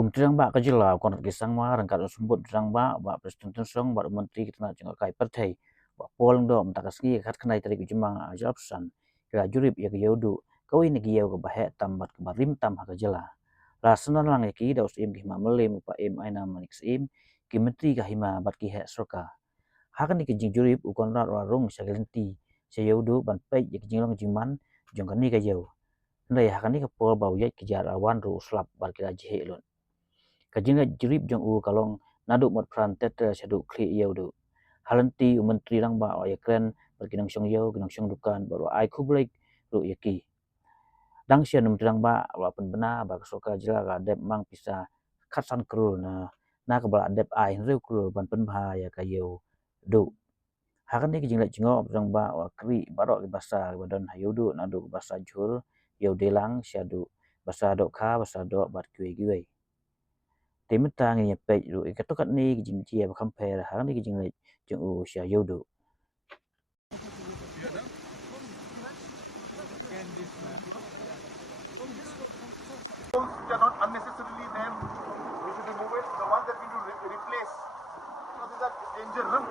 Terang ba kajila Conrad kisang ma rangkat sumbut terang ba presiden song ba menteri kita jengok kai pertai ba polng dom takaski kat kenai tadi kujemang ajapsan kira jurip ya Iewduh kau ini giau ke bahe tambat ke barim tam ha kajila la senan lang ki daus im ki mamelim pa im aina manix im ki menteri ka hima bat ki he soka hakan ki jing jurip u Conrad warung sagelenti se Iewduh ban pai ya jinglong jingman jongkani ka jauh ndai hakan ni ka pol bau ya ki jar awan ru slap bar kira jihe lon Jingleit jirip jong u kalong naduk mot pran tete syaduk kli Iewduh. Halenti u menteri lang ba o yakren berkinang syong yau kinang syong dukan baru ai kublek ru yaki. Dang sia num terang ba walaupun benar ba soka jila ga dep mang pisa katsan krul na ka ba dep ai reu krul ban pen ba ya ka Iewduh. Hakan ni jingleit jingop jong ba wa kri barok basa badon Iewduh naduk basa jul Iewdelang syaduk basa dok ka basa dok bat kuai Timeta ngi pej ru ikatokat ni Jingjia Khampher hang ni Jingleit jong u sia Iewduh. Cannot unnecessarily then we should remove it. The ones that we need to replace. So these are danger, no?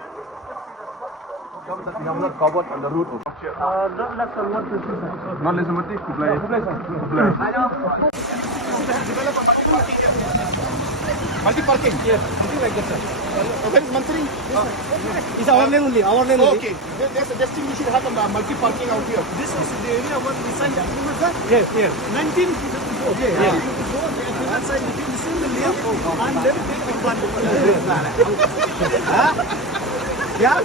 That we have not covered on the route. Not less than 150. Not less than 150. Multi-parking? Yes, something like that, sir. When is Mantri? It's our lane only, our lane only. Okay. They're suggesting we should have a multi-parking out here. This is the area what we signed approval, sir? Yes, yes. 1954. Yeah. One side between the single lane and then take one. Yeah,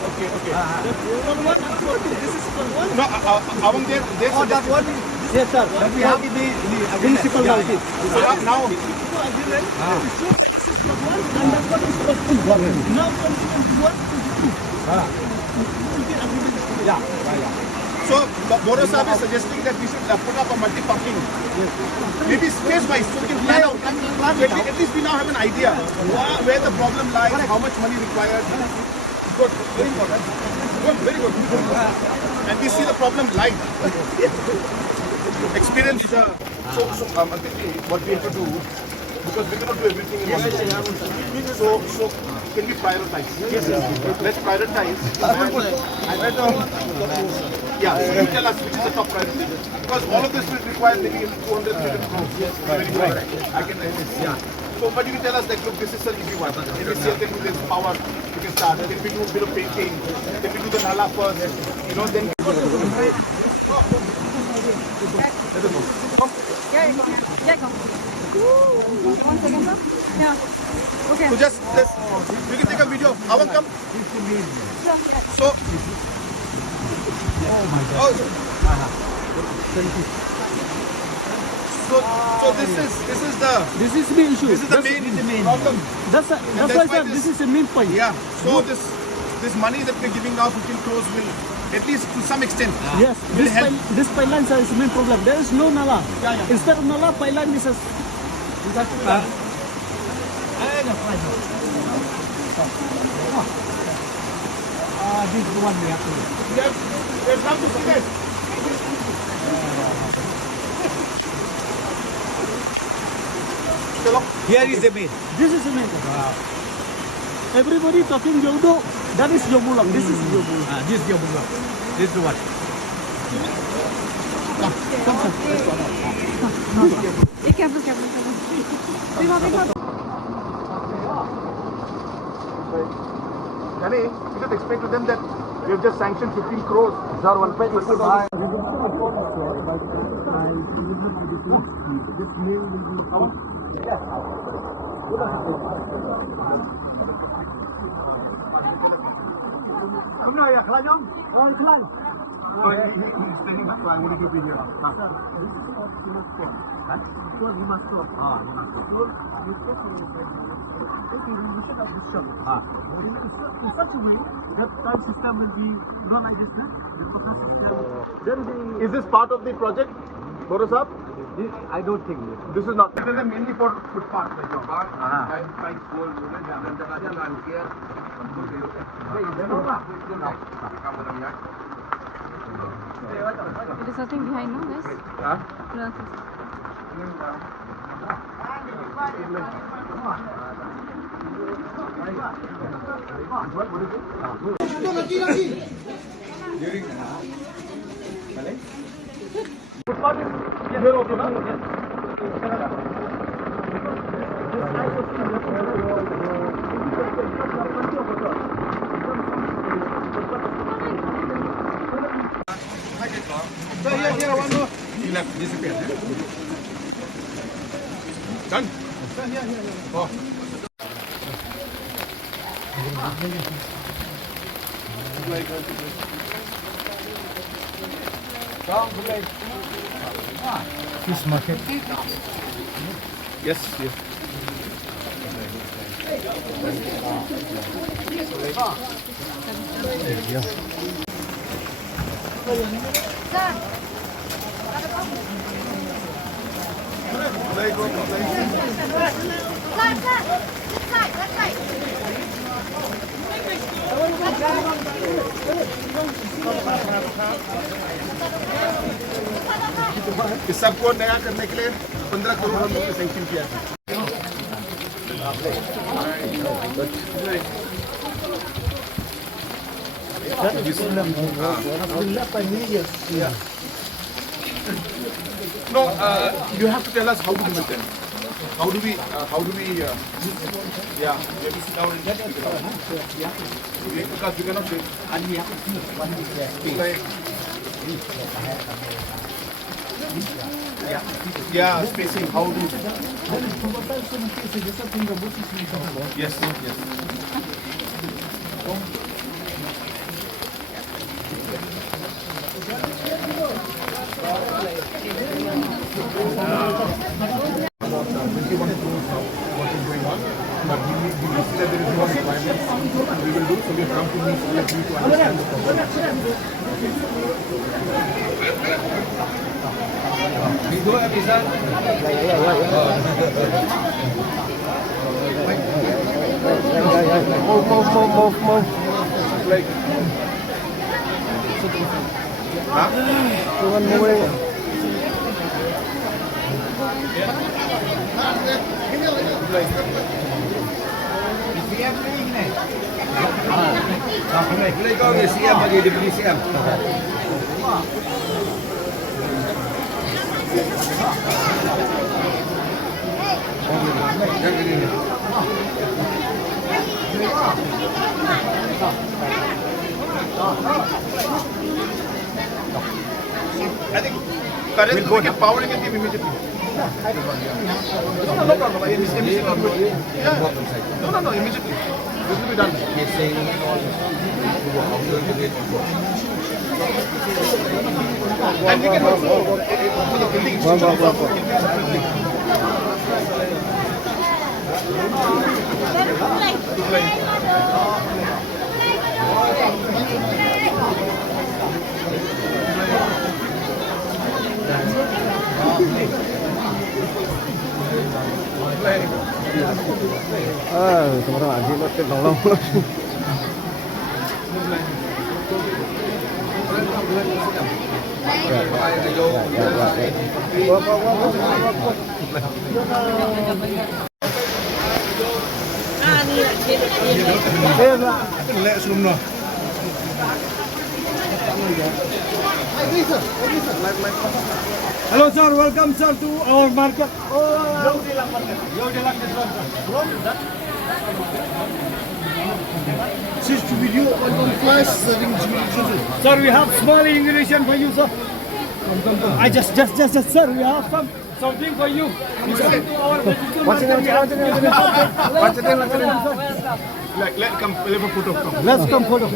okay. This is one. No, among them, that one. Yes, sir. But we have the municipal houses. So now, agreement. And that's what is supposed to be. Now, yeah. So, Boro Sahib is suggesting that we should put up a multi-parking. Yes. Maybe space-wise, so we can plan out. At least we now have an idea where the problem lies, how much money required. Good, very good. Good, very good. And we see the problem live. Experience. So what we have to do, because we cannot do everything in one go. So can we prioritize? Yes. Let's prioritize. Yeah, so you tell us which is the top priority. Because all of this will require maybe 200, 300 crores. Right. I can yeah. So, but you can tell us that, look, this is an easy one. If we say that there's power, we can start. Then we do a bit of painting. Then we do the nala first. You know, then One second, sir. Yeah. Okay. So just you can take a video. Awan, come. So. Oh my God. Thank you. So this is the main issue. This is the main problem. That's why, sir, this is the main point. Yeah. So this money that we're giving now, 15 crores, will at least to some extent. Yes. This pipeline, sir, is the main problem. There is no nala. Yeah. Instead of nala, pipeline is a. This is the one we have to do. We have come to see this. Here is the main. This is the main. Everybody talking Iewduh. That is Iewduh. This is Iewduh. This is Iewduh. This is the one. Come, sir. Be careful. Kani, you just explain to them that we have just sanctioned 15 crores. Sir, one page. I wanted to be here. In such a way that time system will be not like this. Is this part of the project, Boro Sahib? I don't think This is not. This is mainly for footpath. There is nothing behind, no, guys? Huh? Nothing. Here also, no? So here, one more. He left, disappeared. Done? Oh. Fish market. Yes, yes. इस सबको नया करने के लिए 15 करोड़ हम लोग ने sanction किया था। No, you have to tell us how to do it. How do we, yeah, maybe sit down and because we cannot do it. And we have to see what is yeah, spacing, how do you yes, yes. What is going on, but we see that there is no requirement. We will do so. We have come to meet all of you to understand the problem. We do have visa. Move. Like. Huh? Moving. Boleh kau ni siap bagi dia pergi siap. I think current we get powering and give immediately. No problem. Immediately. No, immediately. This will be done. And we can Teman-teman anjing nó trên đầu lông. Hello sir, welcome sir to our market. This video on flash serving children. Sir, we have small ingredient for you, sir. I just, sir, we have something for you. What's your name? Let's come, let's have a photo. Let's come photo.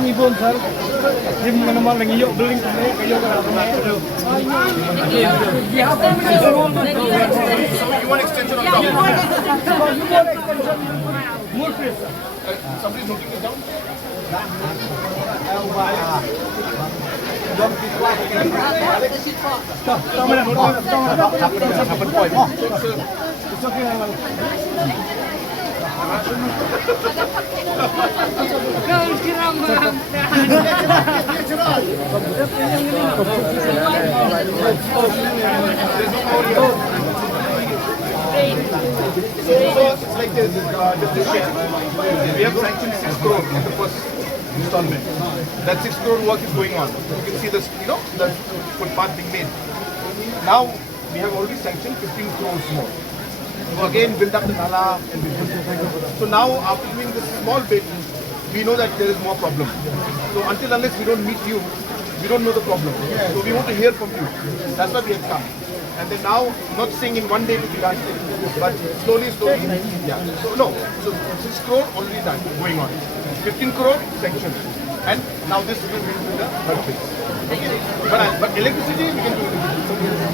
Ibon sir, dia menemal lagi yuk beling kayu You want extension on top? more fish. Somebody's noting it down? It's okay. So it's like this, just to share. We have sanctioned 6 crore in the first installment. That 6 crore work is going on. You can see this, the footpath being made. Now we have already sanctioned 15 crores more. So again build up the nala and so now after doing this small bit, we know that there is more problem. So until unless we don't meet you, we don't know the problem. So we want to hear from you. That's why we have come. And then now, not saying in one day to be done, but slowly, yeah. So no, so 6 crore already done, going on. 15 crore sanctioned. And now this will be the third phase. But electricity we can do it.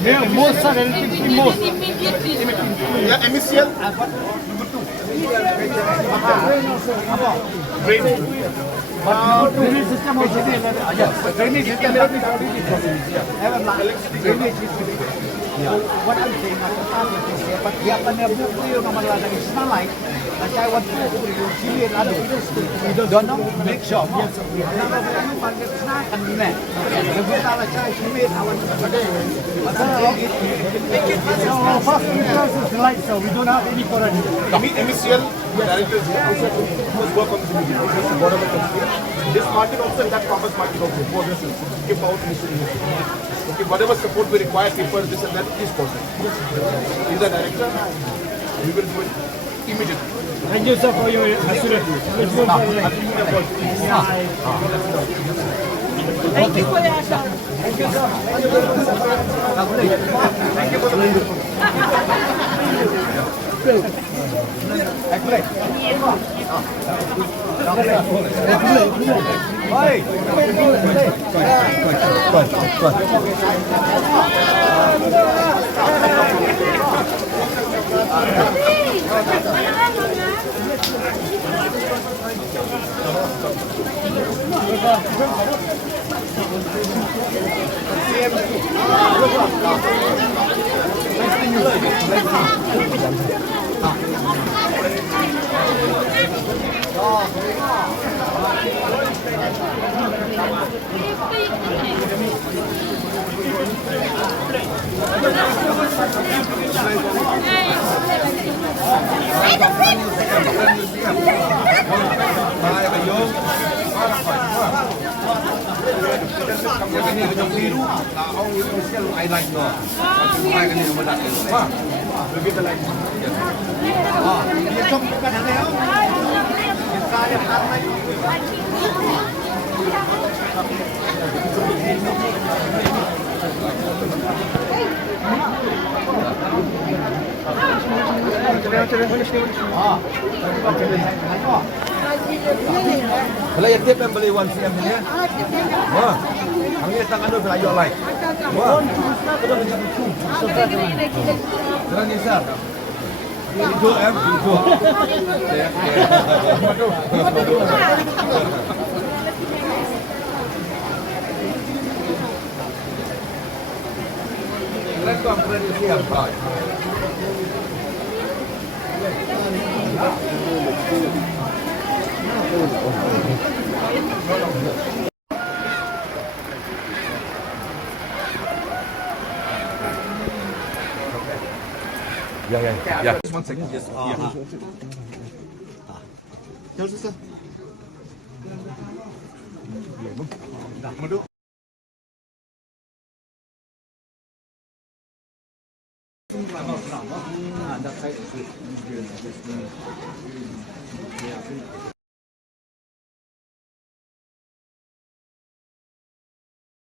Yeah, most are electricity, most. Yeah, MECL, good too. Drain. Drainage system also. Drainage system What I'm saying, but dia punya buku yang nama lada is Jingleit. I want to see it other. Don't know, make sure. Yes, we have a market snack and net. The good alacai she made our first is light, so we don't have any current. MECL director must work on this market also and that farmers market also. Give out okay, whatever support we require, papers, this and that, please call them. He's the director. We will do it immediately. Thank you, sir, for your assurance. Let's go for the Thank you for your assurance. Thank you, sir. Thank you for the Kalau yang tip yang beli 1 cm ni, wah, kami datang anu belajar lain. Wah, jangan nisar. Itu itu. Let's go and pray to see God. Yeah. Just 1 second. Yes. Yes, sir.